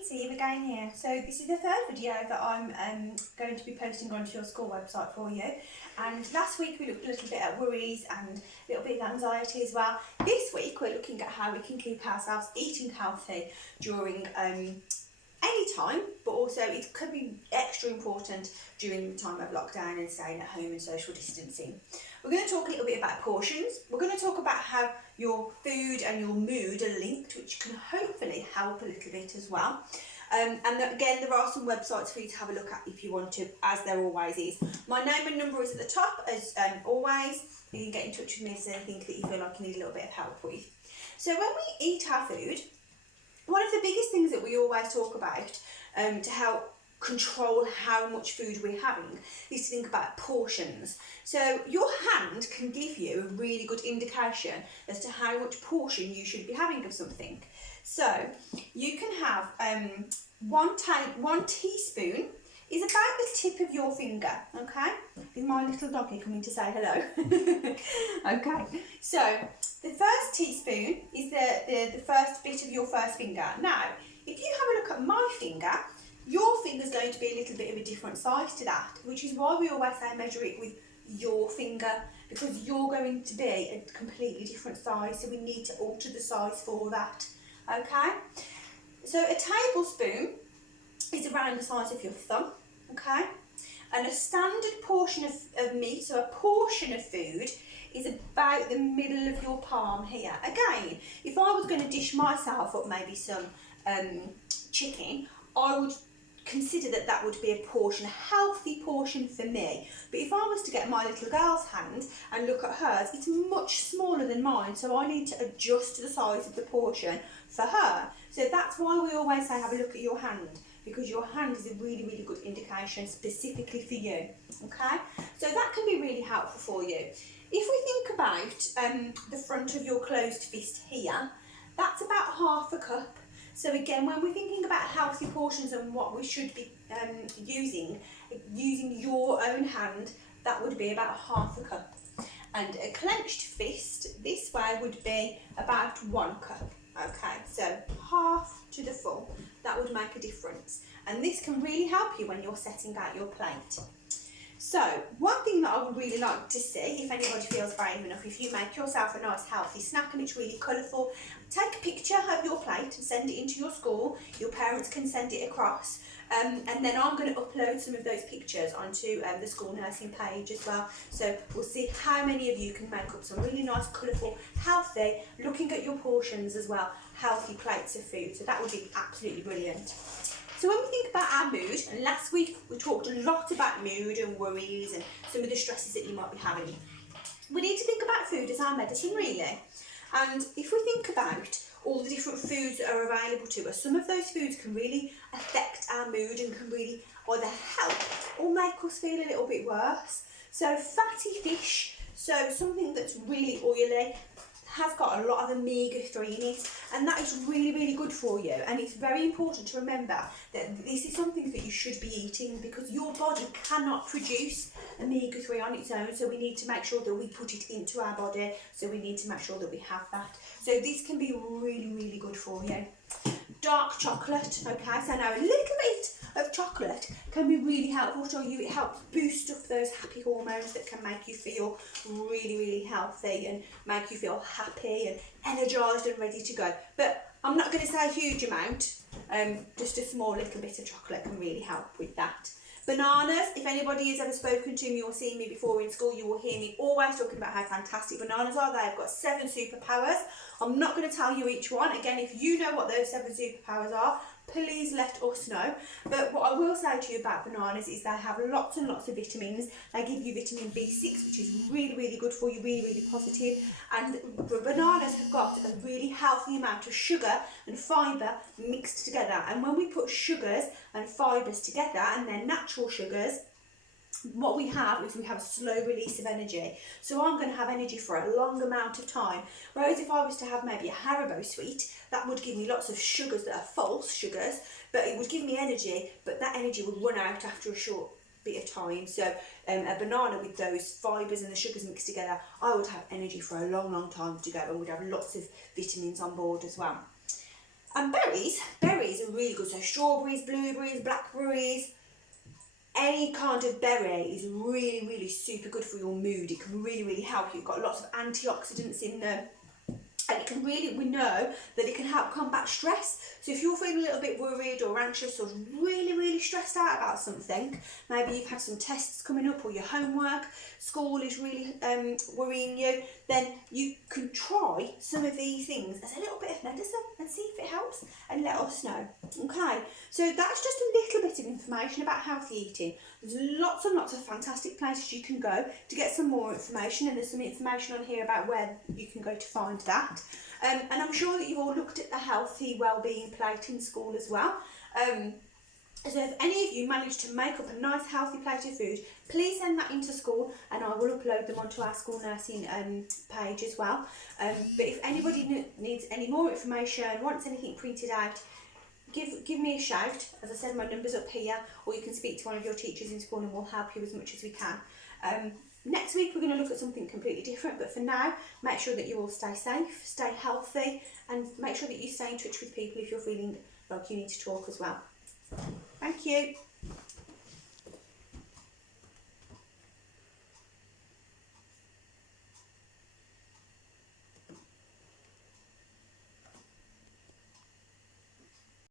it's Eve again here. So this is the third video that I'm going to be posting onto your school website for you. And last week we looked a little bit at worries and a little bit of anxiety as well. This week we're looking at how we can keep ourselves eating healthy during any time, but also it could be extra important during the time of lockdown and staying at home and social distancing. We're going to talk a little bit about portions. We're going to talk about how your food and your mood are linked, which can hopefully help a little bit as well. Again, there are some websites for you to have a look at if you want to, as there always is. My name and number is at the top, as always. You can get in touch with me if there's anything that you feel like you need a little bit of help with. So when we eat our food, one of the biggest things that we always talk about to help control how much food we're having is to think about portions. So your hand can give you a really good indication as to how much portion you should be having of something. So you can have one teaspoon is about the tip of your finger, okay? Is my little doggy coming to say hello? Okay, so the first teaspoon is the first bit of your first finger. Now, if you have a look at my finger, your finger's going to be a little bit of a different size to that, which is why we always say measure it with your finger, because you're going to be a completely different size, so we need to alter the size for that, okay? So a tablespoon is around the size of your thumb, okay? And a standard portion of meat, so a portion of food, is about the middle of your palm here. Again, if I was going to dish myself up maybe some chicken, I would consider that would be a portion, a healthy portion for me. But if I was to get my little girl's hand and look at hers, it's much smaller than mine, so I need to adjust to the size of the portion for her. So that's why we always say have a look at your hand, because your hand is a really, really good indication specifically for you, okay? So that can be really helpful for you. If we think about the front of your closed fist here, that's about half a cup. So again, when we're thinking about healthy portions and what we should be using your own hand, that would be about half a cup. And a clenched fist this way would be about 1 cup. Okay, so half to the full, that would make a difference. And this can really help you when you're setting out your plate. So, one thing that I would really like to see, if anybody feels brave enough, if you make yourself a nice healthy snack and it's really colourful, take a picture of your plate and send it into your school. Your parents can send it across. And then I'm going to upload some of those pictures onto the school nursing page as well. So we'll see how many of you can make up some really nice, colourful, healthy, looking at your portions as well, healthy plates of food. So that would be absolutely brilliant. So when we think about our mood, and last week we talked a lot about mood and worries and some of the stresses that you might be having, we need to think about food as our medicine really. And if we think about all the different foods that are available to us, some of those foods can really affect our mood and can really either help or make us feel a little bit worse. So fatty fish, so something that's really oily, has got a lot of omega-3 in it, and that is really, really good for you. And it's very important to remember that this is something that you should be eating, because your body cannot produce omega-3 on its own, so we need to make sure that we put it into our body, so we need to make sure that we have that. So this can be really, really good for you. Dark chocolate, okay, so now a little bit of chocolate can be really helpful to you. It helps boost up those happy hormones that can make you feel really, really healthy and make you feel happy and energised and ready to go. But I'm not going to say a huge amount, just a small little bit of chocolate can really help with that. Bananas, if anybody has ever spoken to me or seen me before in school, you will hear me always talking about how fantastic bananas are. They've got 7 superpowers. I'm not going to tell you each one. Again, if you know what those 7 superpowers are, please let us know. But what I will say to you about bananas is they have lots and lots of vitamins. They give you vitamin B6, which is really, really good for you, really, really positive. And the bananas have got a really healthy amount of sugar and fibre mixed together. And when we put sugars and fibres together, and they're natural sugars, what we have is we have a slow release of energy. So I'm going to have energy for a long amount of time. Whereas if I was to have maybe a Haribo sweet, that would give me lots of sugars that are false sugars, but it would give me energy, but that energy would run out after a short bit of time. So a banana with those fibres and the sugars mixed together, I would have energy for a long, long time to go, and would have lots of vitamins on board as well. And berries berries are really good. So strawberries, blueberries, blackberries, any kind of berry is really, really super good for your mood. It can really, really help you. It's got lots of antioxidants in them. And it can really, we know that it can help combat stress. So if you're feeling a little bit worried or anxious or really, really stressed out about something, maybe you've had some tests coming up or your homework, school is really worrying you, then you can try some of these things as a little bit of medicine and see if it helps and let us know. Okay, so that's just a little bit of information about healthy eating. There's lots and lots of fantastic places you can go to get some more information, and there's some information on here about where you can go to find that. And I'm sure that you've all looked at the healthy wellbeing plate in school as well. So if any of you manage to make up a nice healthy plate of food, please send that into school and I will upload them onto our school nursing page as well. But if anybody needs any more information, wants anything printed out, give me a shout. As I said, my number's up here, or you can speak to one of your teachers in school and we'll help you as much as we can. Next week we're going to look at something completely different, but for now, make sure that you all stay safe, stay healthy, and make sure that you stay in touch with people if you're feeling like you need to talk as well. Thank you.